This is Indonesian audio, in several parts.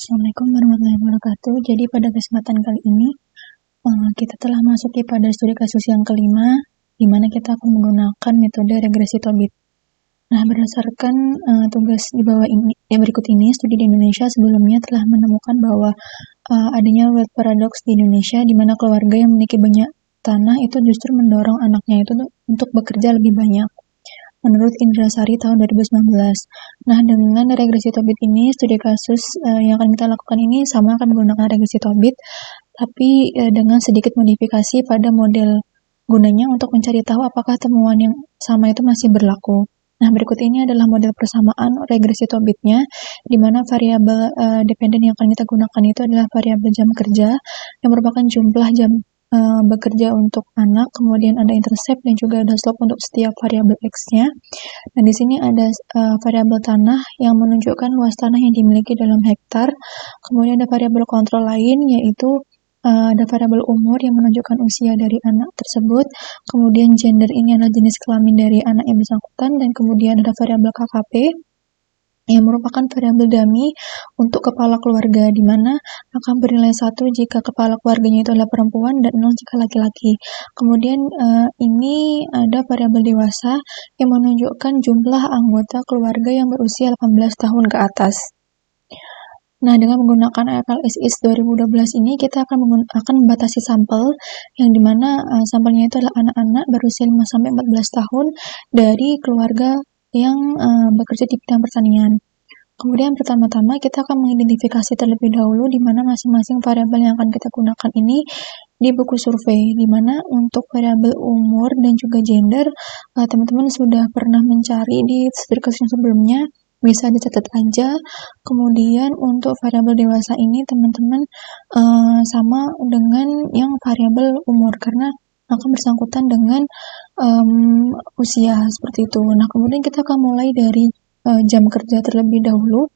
Assalamualaikum warahmatullahi wabarakatuh. Jadi pada kesempatan kali ini kita telah masuki pada studi kasus yang kelima, di mana kita akan menggunakan metode regresi Tobit. Nah, berdasarkan tugas di bawah ini, berikut ini, studi di Indonesia sebelumnya telah menemukan bahwa adanya wealth paradox di Indonesia, di mana keluarga yang memiliki banyak tanah itu justru mendorong anaknya itu untuk bekerja lebih banyak. Menurut Indrasari tahun 2019. Nah, dengan regresi Tobit ini, studi kasus yang akan kita lakukan ini sama akan menggunakan regresi Tobit, tapi dengan sedikit modifikasi pada model gunanya untuk mencari tahu apakah temuan yang sama itu masih berlaku. Nah, berikut ini adalah model persamaan regresi Tobitnya, di mana variabel dependen yang akan kita gunakan itu adalah variabel jam kerja, yang merupakan jumlah jam bekerja untuk anak, kemudian ada intercept dan juga ada slope untuk setiap variabel X-nya. Nah, di sini ada variabel tanah yang menunjukkan luas tanah yang dimiliki dalam hektar. Kemudian ada variabel kontrol lain, yaitu ada variabel umur yang menunjukkan usia dari anak tersebut. Kemudian gender ini adalah jenis kelamin dari anak yang bersangkutan. Dan kemudian ada variabel KKP yang merupakan variabel dummy untuk kepala keluarga, di mana akan bernilai 1 jika kepala keluarganya itu adalah perempuan dan 0 jika laki-laki. Kemudian ini ada variabel dewasa yang menunjukkan jumlah anggota keluarga yang berusia 18 tahun ke atas. Nah, dengan menggunakan AFL-SIS 2012 ini, kita akan membatasi sampel, yang dimana sampelnya itu adalah anak-anak berusia 5-14 tahun dari keluarga yang bekerja di bidang pertanian. Kemudian pertama-tama kita akan mengidentifikasi terlebih dahulu di mana masing-masing variabel yang akan kita gunakan ini di buku survei, di mana untuk variabel umur dan juga gender, teman-teman sudah pernah mencari di studi kasus yang sebelumnya, bisa dicatat aja. Kemudian untuk variabel dewasa ini teman-teman sama dengan yang variabel umur, karena akan bersangkutan dengan usia seperti itu. Nah, kemudian kita akan mulai dari jam kerja terlebih dahulu.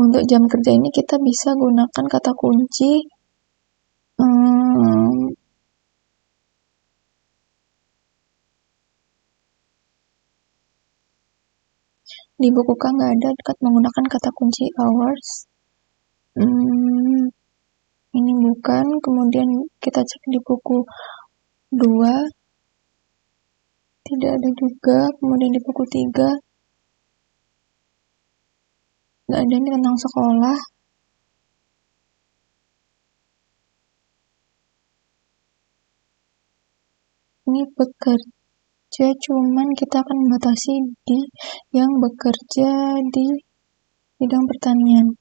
Untuk jam kerja ini kita bisa gunakan kata kunci di buku K nggak ada menggunakan kata kunci hours. Ini bukan. Kemudian kita cek di buku 2, tidak ada juga. Kemudian di buku 3 nggak ada, ini tentang sekolah. Ini bekerja, cuman kita akan membatasi di yang bekerja di bidang pertanian.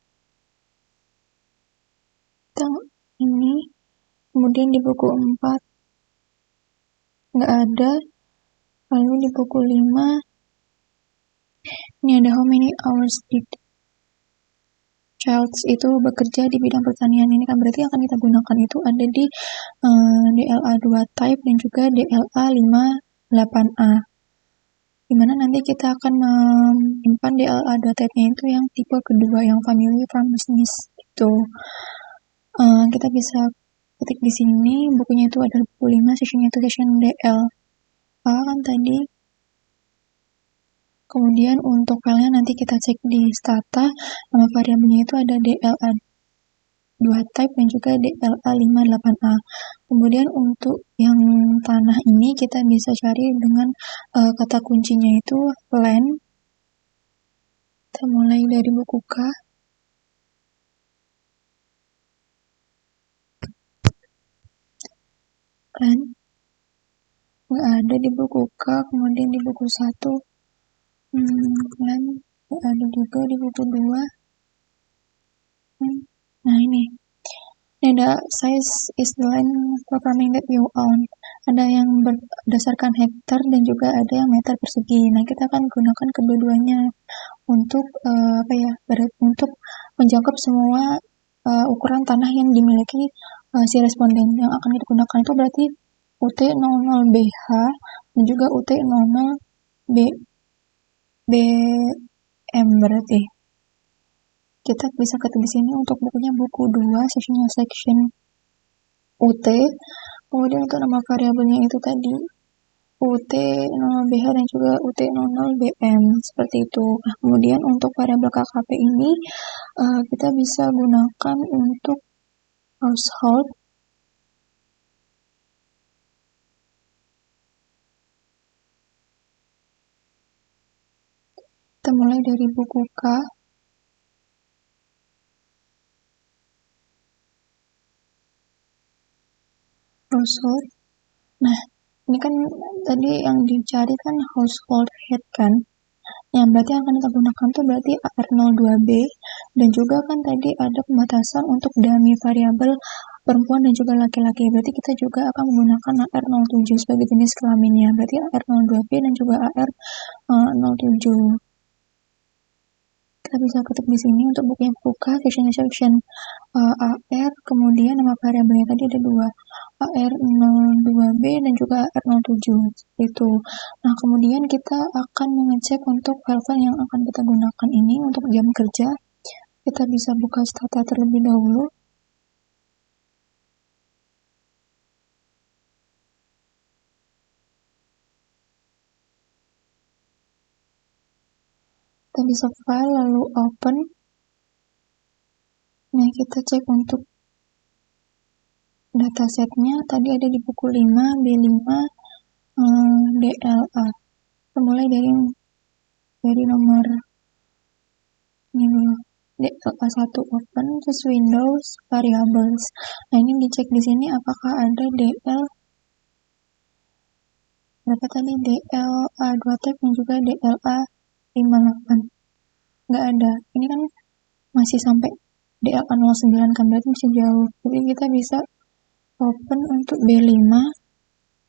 Ini kemudian di buku 4 nggak ada. Lalu di buku 5 ini ada how many hours did child itu bekerja di bidang pertanian. Ini kan berarti akan kita gunakan itu ada di DLA 2 type dan juga DLA 58A, dimana nanti kita akan menyimpan DLA 2 type-nya itu yang tipe kedua, yang family farm business itu. Kita bisa ketik di sini, bukunya itu ada buku 5, sesinya itu session DLA kan tadi. Kemudian untuk filenya nanti kita cek di stata, nama variabelnya itu ada DLA 2 type dan juga DLA 58A. Kemudian untuk yang tanah ini kita bisa cari dengan kata kuncinya itu land. Kita mulai dari buku K. Land nggak ada di buku K. Kemudian di buku 1 land nggak ada juga di buku 2. Nah, ini ada size is the land for farming that you own. Ada yang berdasarkan hektar dan juga ada yang meter persegi. Nah, kita akan gunakan kedua-duanya untuk untuk menjangkau semua ukuran tanah yang dimiliki si responden. Yang akan kita gunakan itu berarti UT00BH dan juga UT00BM berarti. Kita bisa ketik di sini untuk bukunya buku 2, sesinya section UT. Kemudian untuk nama variabelnya itu tadi UT00BH dan juga UT00BM, seperti itu. Nah, kemudian untuk variabel KKP ini kita bisa gunakan untuk household. Kita mulai dari buku K. Household. Nah, ini kan tadi yang dicari kan household head kan. Yang berarti yang akan kita gunakan tuh berarti AR02B, dan juga kan tadi ada pembatasan untuk dummy variabel perempuan dan juga laki-laki. Berarti kita juga akan menggunakan AR07 sebagai jenis kelaminnya. Berarti AR02B dan juga AR07. Kita bisa ketik di sini untuk buku yang buka section AR, kemudian nama variabelnya tadi ada dua, AR02B dan juga AR07, itu. Nah, kemudian kita akan mengecek untuk file-file yang akan kita gunakan ini untuk jam kerja. Kita bisa buka stata terlebih dahulu. Kita bisa file lalu open. Nah, kita cek untuk datasetnya tadi ada di buku 5 B5 DLA. Kita mulai dari nomor ini dulu, DLA1 open, terus Windows variables. Nah, ini dicek di sini apakah ada DL berapa tadi, DLA2 tab dan juga DLA58. Nggak ada. Ini kan masih sampai DLA09 kan, berarti masih jauh. Jadi kita bisa open untuk B5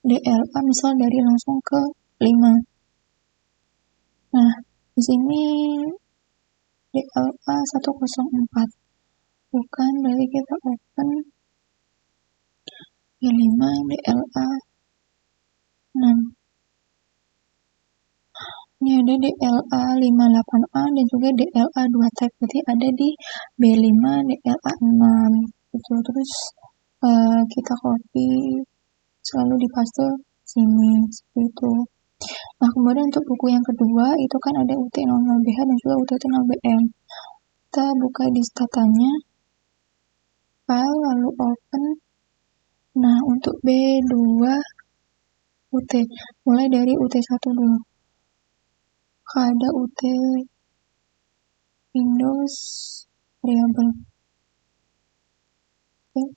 DLA misal dari langsung ke 5. Nah, di sini DLA104. Bukan, berarti kita open B5 DLA6. Ini ada DLA58A dan juga DLA2 type, berarti ada di B5 DLA6 gitu. Terus kita copy selalu di paste sini seperti itu. Nah, kemudian untuk buku yang kedua itu kan ada UT00BH dan juga UT00BM. Kita buka di statanya, file lalu open. Nah, untuk B2 UT, mulai dari UT1 dulu. Ada UT Windows variable. Oke.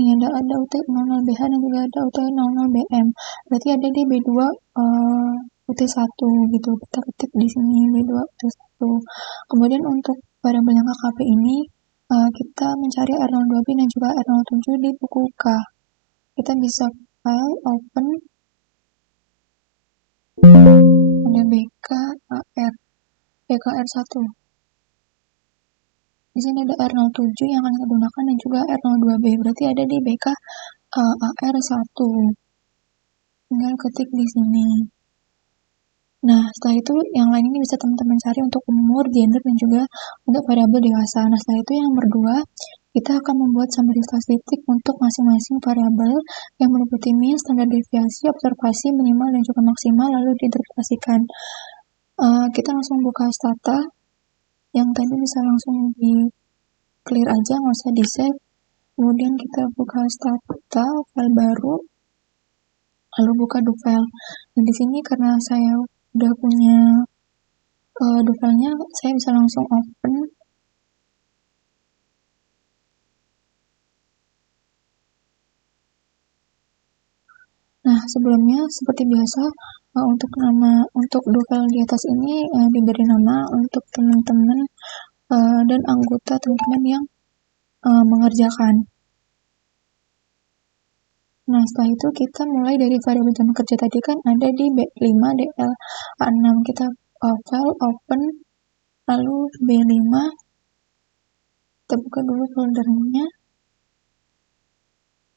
Ini ada UT00BH dan juga ada UT00BM. Berarti ada di B2 UT1 gitu. Kita ketik di sini B2 UT1. Kemudian untuk variabel yang KKP ini kita mencari R02B dan juga R07 di buku K. Kita bisa file open, ada BKR, BKR1. Di sini ada R07 yang akan kita gunakan dan juga R02B. Berarti ada di BKR1. Tinggal ketik di sini. Nah, setelah itu yang lain ini bisa teman-teman cari untuk umur, gender, dan juga untuk variabel dewasa. Nah, setelah itu yang nomor 2, kita akan membuat summary statistik untuk masing-masing variabel yang meliputi mean, standar deviasi, observasi, minimal, dan juga maksimal, lalu diinterpretasikan. Kita langsung buka stata, yang tadi bisa langsung di clear aja, nggak usah di save. Kemudian kita buka stata, file baru, lalu buka do file. Dan di sini karena saya udah punya do filenya, saya bisa langsung open. Nah, sebelumnya seperti biasa untuk do file di atas ini diberi nama untuk teman-teman dan anggota teman-teman yang mengerjakan. Nah, setelah itu kita mulai dari variabel jam kerja tadi kan ada di B5 DLA6. Kita file open, lalu B5, kita buka dulu foldernya,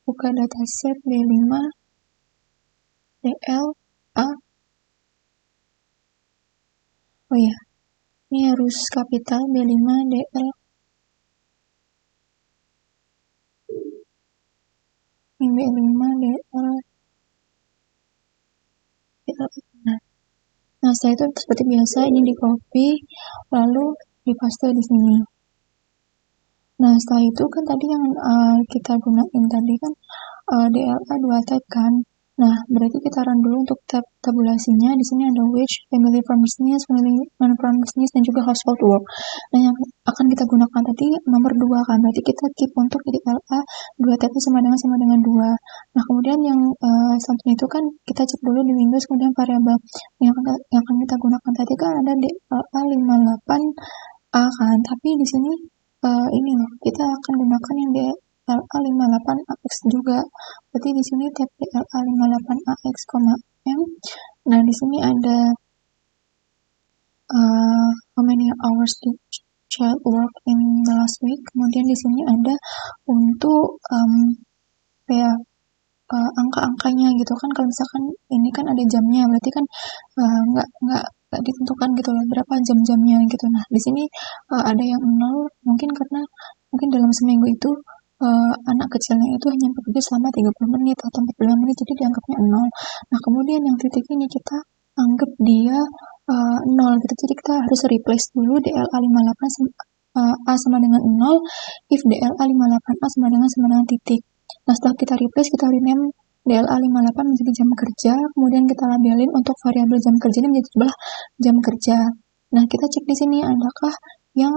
buka dataset B5 DLA. Oh ya, ini harus kapital B5 DL. B5 DL. Nah, setelah itu seperti biasa ini di copy lalu dipaste di sini. Nah, setelah itu kan tadi yang kita gunain tadi kan DLA 2 tab kan. Nah, berarti kita run dulu untuk tab tabulasinya. Di sini ada which, family farm business, family non-farm business, dan juga household work. Nah, yang akan kita gunakan tadi nomor 2 kan. Berarti kita keep untuk DLA 2 tab sama dengan 2. Nah, kemudian yang selanjutnya itu kan kita cek dulu di Windows, kemudian variabel yang akan kita gunakan tadi kan ada DLA 58A kan. Tapi di sini ini loh, kita akan gunakan yang DLA 58AX juga. Berarti di sini tab DLA 58AX, M. Nah, di sini ada how many hours did child work in the last week. Kemudian di sini ada untuk kayak angka-angkanya gitu kan. Kalau misalkan ini kan ada jamnya, berarti kan nggak ditentukan gitu loh berapa jam-jamnya gitu. Nah, di sini ada yang 0, mungkin karena dalam seminggu itu anak kecilnya itu hanya bekerja selama 30 menit atau 45 menit, jadi dianggapnya 0. Nah, kemudian yang titik ini kita anggap dia 0 gitu. Jadi kita harus replace dulu DLA 58 A sama dengan 0 if DLA 58A sama dengan titik. Nah, setelah kita replace, kita rename DLA 58 menjadi jam kerja, kemudian kita labelin untuk variabel jam kerja ini menjadi sebelah jam kerja. Nah, kita cek di sini adakah yang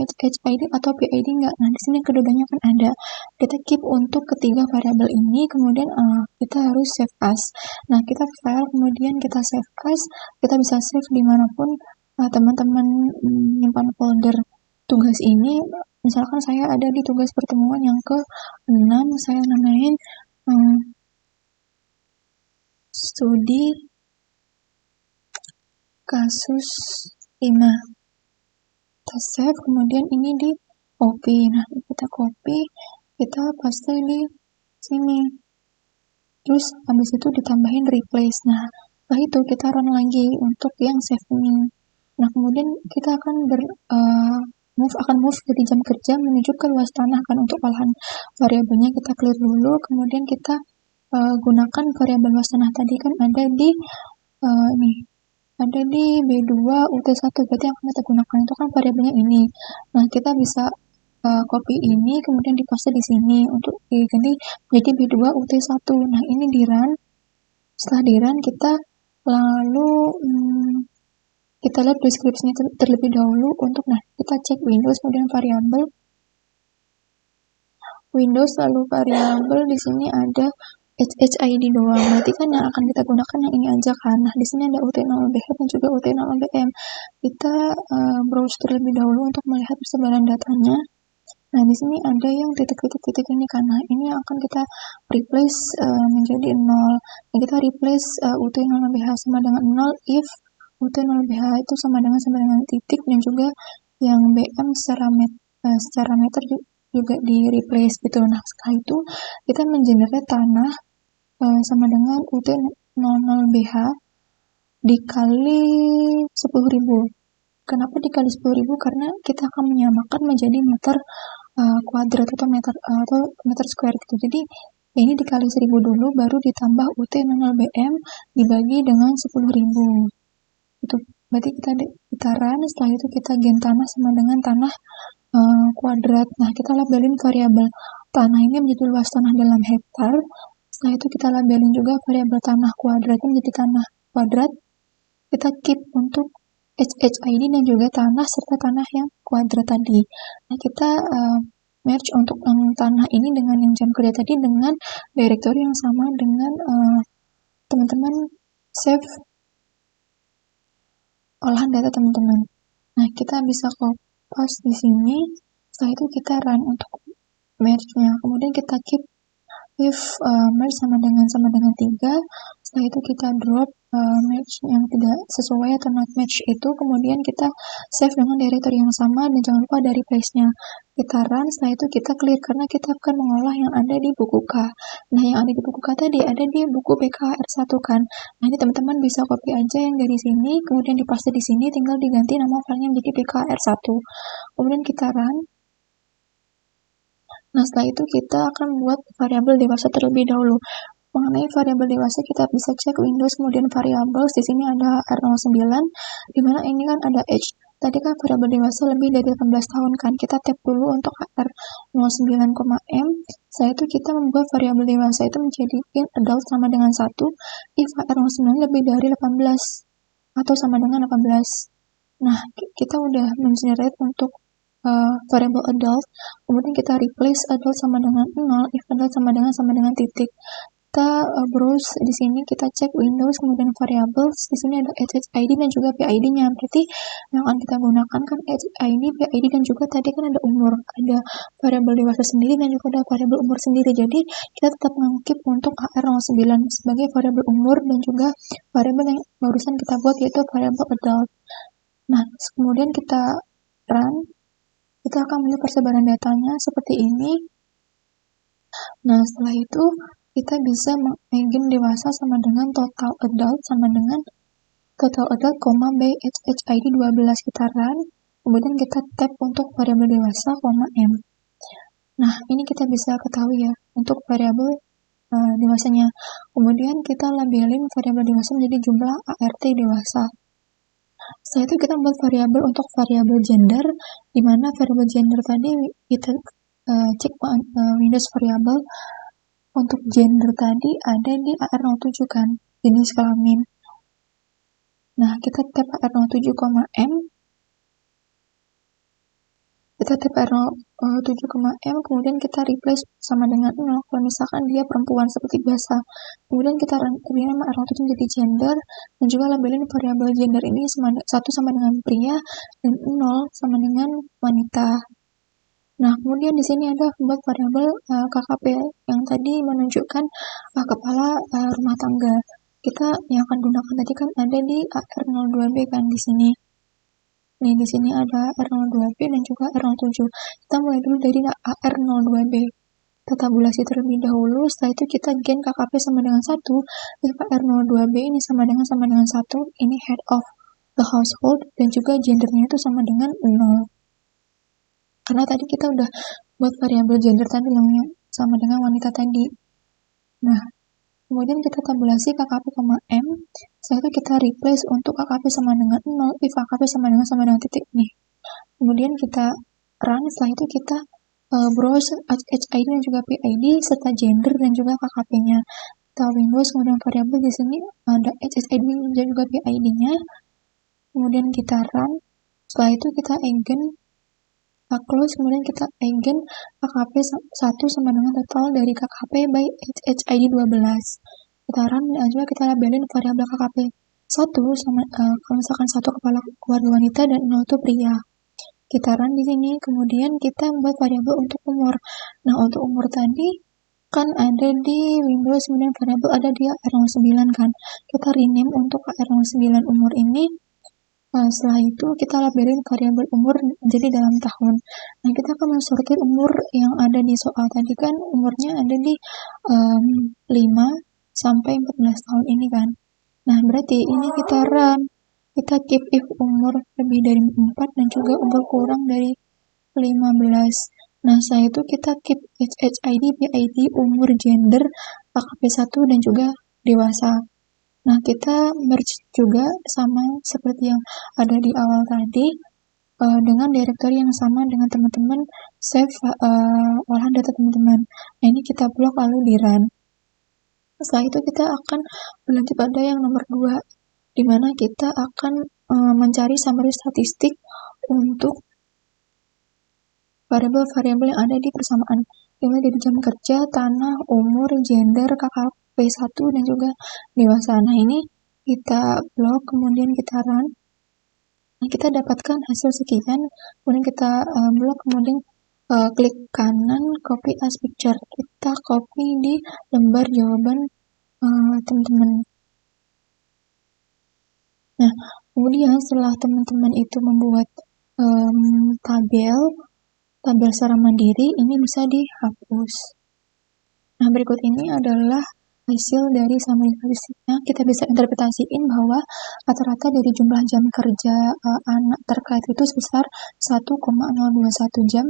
HID atau PID enggak. Nah, di sini keduanya kan ada. Kita keep untuk ketiga variabel ini, kemudian kita harus save as. Nah, kita file, kemudian kita save as. Kita bisa save dimanapun teman-teman menyimpan folder tugas ini. Misalkan saya ada di tugas pertemuan yang ke-6, saya namain studi kasus 5. Kita save, kemudian ini di copy. Nah, kita copy, kita paste di sini. Terus habis itu ditambahin replace. Nah, setelah itu kita run lagi untuk yang save ini. Nah, kemudian kita akan move dari jam kerja menuju ke luas tanah kan. Untuk olahan variabelnya kita clear dulu, kemudian kita gunakan variabel luas tanah tadi kan ada di ada di B2 UT1, berarti yang akan kita gunakan itu kan variabelnya ini. Nah, kita bisa copy ini kemudian dipaste di sini untuk diganti jadi B2 UT1. Nah, ini di run. Setelah di run kita lalu kita lihat deskripsinya terlebih dahulu untuk kita cek Windows, kemudian variabel Windows lalu variabel di sini ada HHID doang. Berarti kan yang akan kita gunakan yang ini aja kan. Nah, di sini ada UT0BH dan juga UT0BM. Kita browse terlebih dahulu untuk melihat persebaran datanya. Nah, di sini ada yang titik-titik ini kan. Nah, ini yang akan kita replace menjadi 0. Nah, kita replace UT0BH sama dengan 0 if UT0BH itu sama dengan titik, dan juga yang BM secara meter juga di replace gitu. Nah, setelah itu kita mengenerate tanah sama dengan UT00BH dikali 10.000. Kenapa dikali 10.000? Karena kita akan menyamakan menjadi meter kuadrat atau meter square gitu. Jadi ini dikali 1.000 dulu, baru ditambah UT00BM dibagi dengan 10.000. Itu berarti kita run. Setelah itu kita gen tanah sama dengan tanah kuadrat. Nah, kita labelin variabel tanah ini menjadi luas tanah dalam hektar. Setelah itu kita labelin juga variabel tanah kuadratnya menjadi tanah kuadrat. Kita keep untuk HHID dan juga tanah serta tanah yang kuadrat tadi. Nah, kita merge untuk tanah ini dengan yang jam kerja tadi dengan directory yang sama dengan teman-teman save olahan data teman-teman. Nah, kita bisa copy di sini. Setelah itu kita run untuk merge-nya. Kemudian kita keep if merge sama dengan 3. Setelah itu kita drop match yang tidak sesuai atau not match itu, kemudian kita save dengan directory yang sama, dan jangan lupa dari replace-nya. Kita run. Setelah itu kita clear karena kita akan mengolah yang ada di buku K. Nah, yang ada di buku K tadi ada di buku PKR1 kan. Nah, ini teman-teman bisa copy aja yang dari sini, kemudian dipaste di sini, tinggal diganti nama filenya menjadi PKR1. Kemudian kita run. Nah, setelah itu kita akan membuat variabel dewasa terlebih dahulu. Mengenai variabel dewasa, kita bisa cek Windows, kemudian variables. Di sini ada R09, di mana ini kan ada age. Tadi kan variabel dewasa lebih dari 18 tahun kan. Kita tap dulu untuk R09,M. Setelah itu kita membuat variabel dewasa itu menjadi int adult sama dengan 1 if R09 lebih dari 18 atau sama dengan 18. Nah, kita udah men-generate untuk variable adult, kemudian kita replace adult sama dengan 0 if adult sama dengan titik. Kita browse di sini, kita cek Windows, kemudian variables. Di sini ada HHID dan juga PID-nya. Berarti yang akan kita gunakan kan HHID, PID, dan juga tadi kan ada umur, ada variabel dewasa sendiri dan juga ada variabel umur sendiri. Jadi kita tetap mengkeep untuk AR09 sebagai variabel umur dan juga variabel yang barusan kita buat yaitu variabel adult. Nah, kemudian kita run, kita akan melihat persebaran datanya seperti ini. Nah, setelah itu kita bisa meng-again dewasa sama dengan total adult sama dengan total adult, BHHID 12. Kita run, kemudian kita tap untuk variabel dewasa, M. Nah, ini kita bisa ketahui ya, untuk variabel dewasanya. Kemudian kita labelin variabel dewasa menjadi jumlah ART dewasa. Setelah itu kita membuat variabel untuk variabel gender, di mana variabel gender tadi kita cek Windows variabel untuk gender tadi ada di AR07 kan, jenis kelamin. Nah, kita tap AR07,M, kita tap AR07,M, kemudian kita replace sama dengan 0, kalau misalkan dia perempuan seperti biasa. Kemudian kita ganti nama AR07 menjadi gender, dan juga labelin variabel gender ini 1 sama dengan pria, dan 0 sama dengan wanita. Nah, kemudian di sini ada membuat variabel KKP yang tadi menunjukkan kepala rumah tangga. Kita yang akan gunakan tadi kan ada di AR02B kan di sini. Nih, di sini ada R02B dan juga R07. Kita mulai dulu dari AR02B. Kita tabulasi terlebih dahulu, setelah itu kita gain KKP sama dengan 1, if R02B ini sama dengan 1, ini head of the household, dan juga gendernya itu sama dengan 0. Karena tadi kita udah buat variabel gender tadi yang sama dengan wanita tadi. Nah, kemudian kita tabulasi KKP, M. Setelah itu kita replace untuk KKP sama dengan 0, if KKP sama dengan titik nih. Kemudian kita run, setelah itu kita browse HID dan juga PID serta gender dan juga KKP-nya. Kita Windows, kemudian variabel di sini ada HID dan juga PID-nya. Kemudian kita run, setelah itu kita again close, kemudian kita again KKP 1 sama dengan total dari KKP by HHID 12. Kita run dan juga kita labelin variabel KKP 1 sama kalau misalkan 1 kepala keluarga wanita dan 0 itu pria. Kita run di sini, kemudian kita membuat variabel untuk umur. Nah, untuk umur tadi kan ada di Windows, kemudian variabel ada di R09 kan. Kita rename untuk R09 umur ini. Setelah itu kita labelin variabel umur jadi dalam tahun. Nah, kita akan mensortir umur yang ada di soal tadi kan umurnya ada di 5 sampai 14 tahun ini kan. Nah, berarti ini kita run, kita keep if umur lebih dari 4 dan juga umur kurang dari 15. Nah, setelah itu kita keep HHID, PID, umur, gender, KKP 1 dan juga dewasa. Nah, kita merge juga sama seperti yang ada di awal tadi dengan directory yang sama dengan teman-teman save olahan data teman-teman. Nah, ini kita blok lalu di run. Setelah itu kita akan berlanjut pada yang nomor 2, di mana kita akan mencari summary statistik untuk variabel-variabel yang ada di persamaan, mulai dari jam kerja, tanah, umur, gender, KKP 1 dan juga dewasa. Nah, ini kita blok, kemudian kita run. Nah, kita dapatkan hasil sekian, kemudian kita blok, kemudian klik kanan, copy as picture. Kita copy di lembar jawaban teman-teman. Nah, kemudian setelah teman-teman itu membuat tabel secara mandiri, ini bisa dihapus. Nah, berikut ini adalah hasil dari summary statistiknya. Kita bisa interpretasiin bahwa rata-rata dari jumlah jam kerja anak terkait itu sebesar 1,021 jam,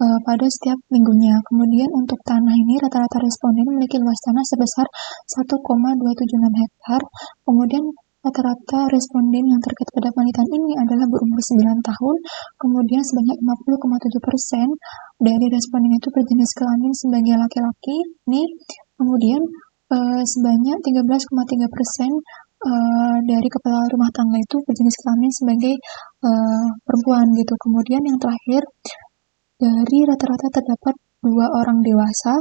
pada setiap minggunya. Kemudian untuk tanah ini rata-rata responden memiliki luas tanah sebesar 1,276 hektar. Kemudian rata-rata responden yang terkait pada penelitian ini adalah berumur 9 tahun. Kemudian sebanyak 50,7% dari responden itu berjenis kelamin sebagai laki-laki. Nih, kemudian sebanyak 13,3% dari kepala rumah tangga itu berjenis kelamin sebagai perempuan gitu. Kemudian yang terakhir, dari rata-rata terdapat 2 orang dewasa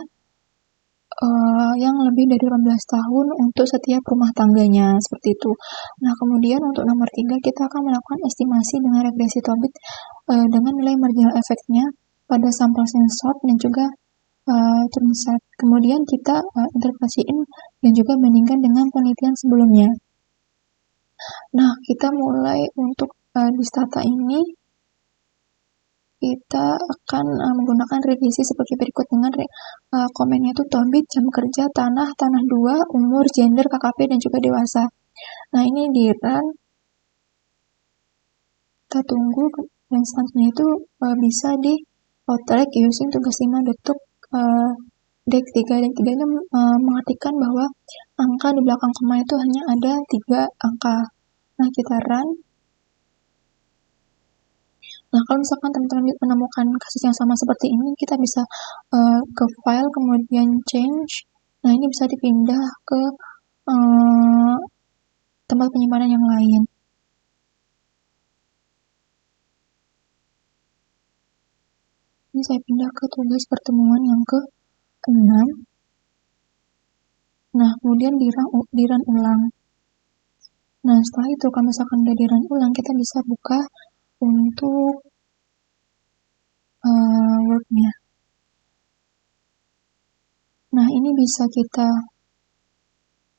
yang lebih dari 18 tahun untuk setiap rumah tangganya, seperti itu. Nah, kemudian untuk nomor 3, kita akan melakukan estimasi dengan regresi Tobit dengan nilai marginal efeknya pada sampel sensor dan juga Turnsat. Kemudian kita interpretasiin dan juga bandingkan dengan penelitian sebelumnya. Nah, kita mulai untuk di stata ini kita akan menggunakan revisi seperti berikut dengan komennya itu Tobit, jam kerja, tanah 2, umur, gender, KKP, dan juga dewasa. Nah, ini di run, kita tunggu, dan selanjutnya itu bisa di outrack using tugas 5 detuk dek 3. Dek 3 ini mengartikan bahwa angka di belakang koma itu hanya ada 3 angka. Nah, kita run. Nah, kalau misalkan teman-teman menemukan kasus yang sama seperti ini, kita bisa ke file, kemudian change. Nah, ini bisa dipindah ke tempat penyimpanan yang lain. Ini saya pindah ke tugas pertemuan yang ke-6. Nah, kemudian di run ulang. Nah, setelah itu, kalau misalkan udah di run ulang, kita bisa buka untuk Word-nya. Nah, ini bisa kita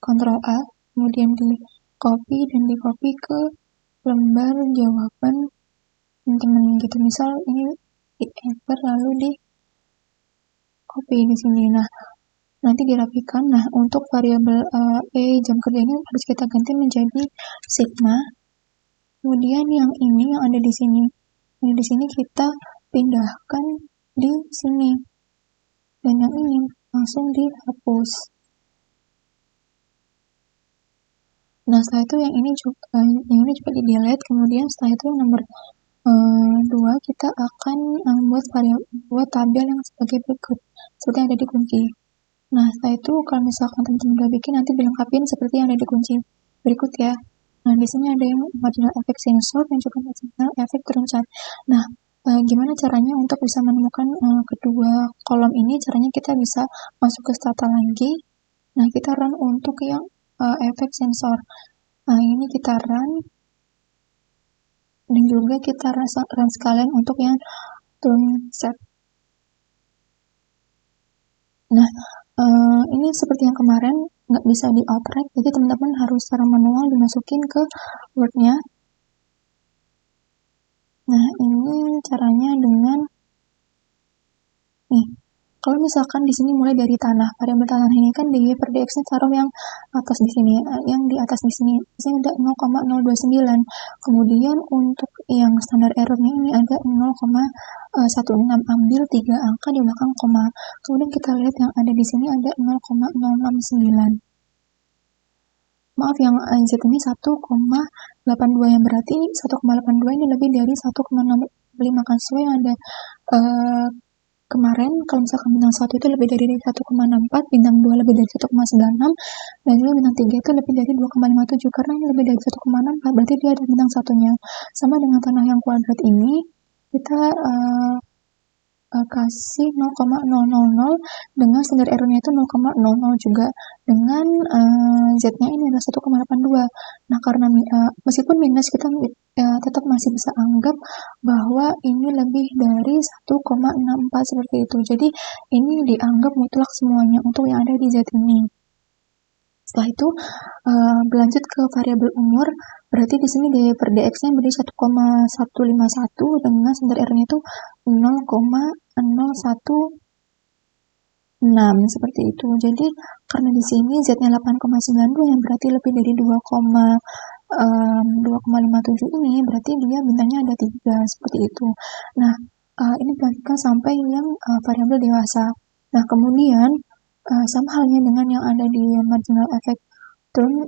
Ctrl A, kemudian di copy dan di copy ke lembar jawaban teman-teman gitu. Misal ini di enter lalu di copy di sini. Nah, nanti dirapikan. Nah, untuk variabel jam kerja ini harus kita ganti menjadi sigma. Kemudian yang ini yang ada di sini. Ini di sini kita pindahkan di sini. Dan yang ini langsung dihapus. Nah, setelah itu yang ini juga di delete. Kemudian setelah itu yang nomor 2 kita akan buat tabel yang sebagai berikut seperti yang ada di kunci. Nah, setelah itu kalau misalkan teman-teman udah bikin, nanti dilengkapin seperti yang ada di kunci berikut ya. Nah, di sini ada yang marginal efek sensor dan juga marginal efek Turnsat. Nah, gimana caranya untuk bisa menemukan kedua kolom ini? Caranya kita bisa masuk ke stata lagi. Nah, kita run untuk yang efek sensor. Nah, ini kita run dan juga kita run sekalian untuk yang Turnsat. Nah, ini seperti yang kemarin nggak bisa di outright, jadi teman-teman harus secara manual dimasukin ke Word-nya. Nah, ini caranya dengan nih. Kalau misalkan di sini mulai dari tanah, variabel tanah ini kan di per dx-nya taruh yang atas di sini, yang di atas di sini ada 0,029. Kemudian untuk yang standar errornya ini ada 0,16, ambil 3 angka di belakang koma. Kemudian kita lihat yang ada di sini ada 0,069. Maaf, yang Z ini 1,82, yang berarti 1,82 ini lebih dari 1,65 kan, sesuai yang ada kemarin. Kalau misalkan bintang 1 itu lebih dari 1,64, bintang 2 lebih dari 1,96, dan juga bintang 3 itu lebih dari 2,57, karena ini lebih dari 1,64, berarti dia ada bintang satunya. Sama dengan tanah yang kuadrat ini, kita kasih 0,000 dengan standar errornya itu 0,00 juga, dengan Z-nya ini adalah 1,82. Nah, karena meskipun minus, kita tetap masih bisa anggap bahwa ini lebih dari 1,64 seperti itu. Jadi ini dianggap mutlak semuanya untuk yang ada di Z ini. Setelah itu berlanjut ke variabel umur, berarti di sini daya per dx-nya berdiri 1,151 dengan standar error-nya itu 0,016 seperti itu. Jadi karena di sini Z-nya 8,92 yang berarti lebih dari 2,57 ini, berarti dia bintangnya ada 3 seperti itu. Nah, ini dilanjutkan sampai yang variabel dewasa. Nah, kemudian sama halnya dengan yang ada di marginal effect term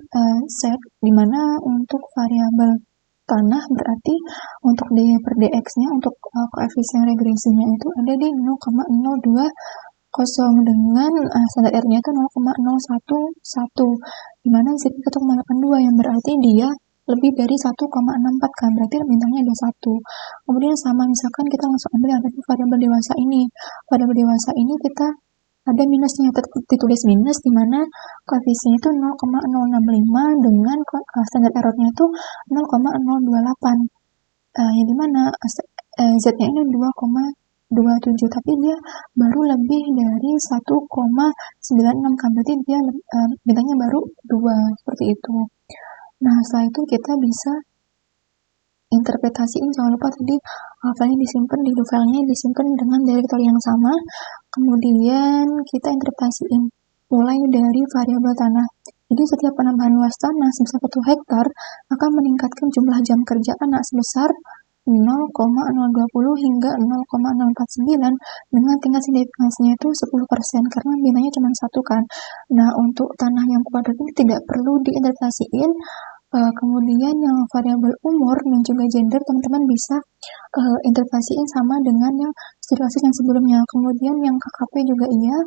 set, di mana untuk variabel tanah berarti untuk d per dx-nya untuk koefisien regresinya itu ada di 0,020 dengan standar R-nya itu 0,011, di mana Z-nya 1,82 yang berarti dia lebih dari 1,64 kan, berarti bintangnya ada 1. Kemudian sama misalkan kita langsung ambil yang tadi variabel dewasa ini. Variabel dewasa ini kita ada minusnya, ditulis minus di mana koefisiennya itu 0,065 dengan standar errornya itu 0,028. Yang dimana Z-nya ini 2,27, tapi dia baru lebih dari 1,96 kan, berarti dia bintangnya baru 2, seperti itu. Nah, setelah itu kita bisa interpretasiin, jangan lupa tadi filenya disimpan di filenya disimpan dengan direktori yang sama, kemudian kita interpretasiin mulai dari variabel tanah. Jadi setiap penambahan luas tanah sebesar 1 hektar akan meningkatkan jumlah jam kerja anak sebesar 0,020 hingga 0,049 dengan tingkat signifikansinya itu 10% karena bintangnya cuma 1 kan. Nah, untuk tanah yang kuadrat ini tidak perlu diinterpretasiin. Kemudian yang variabel umur dan juga gender teman-teman bisa interpretasiin sama dengan yang situasi yang sebelumnya. Kemudian yang KKP juga iya.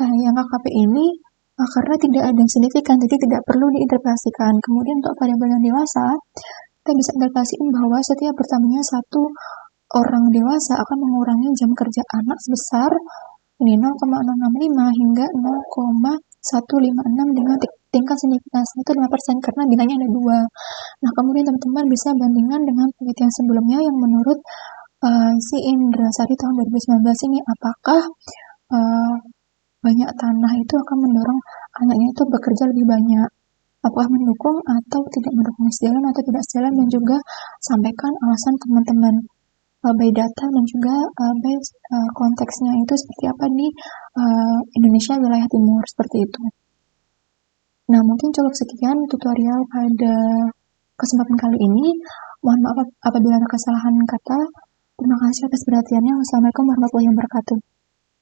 Yang KKP ini karena tidak ada yang signifikan, jadi tidak perlu diinterpretasikan. Kemudian untuk variabel yang dewasa, kita bisa interpretasiin bahwa setiap bertambahnya 1 orang dewasa akan mengurangi jam kerja anak sebesar 0,065 hingga 0,156 dengan tingkat signifikansi itu 5% karena bintangnya ada 2. Nah, kemudian teman-teman bisa bandingkan dengan penelitian sebelumnya yang menurut si Indra Sari tahun 2019 ini, apakah banyak tanah itu akan mendorong anaknya itu bekerja lebih banyak, apakah mendukung atau tidak mendukung, sejalan atau tidak sejalan, dan juga sampaikan alasan teman-teman by data dan juga by konteksnya itu seperti apa di Indonesia wilayah timur, seperti itu. Nah, mungkin cukup sekian tutorial pada kesempatan kali ini. Mohon maaf apabila ada kesalahan kata. Terima kasih atas perhatiannya. Wassalamualaikum warahmatullahi wabarakatuh.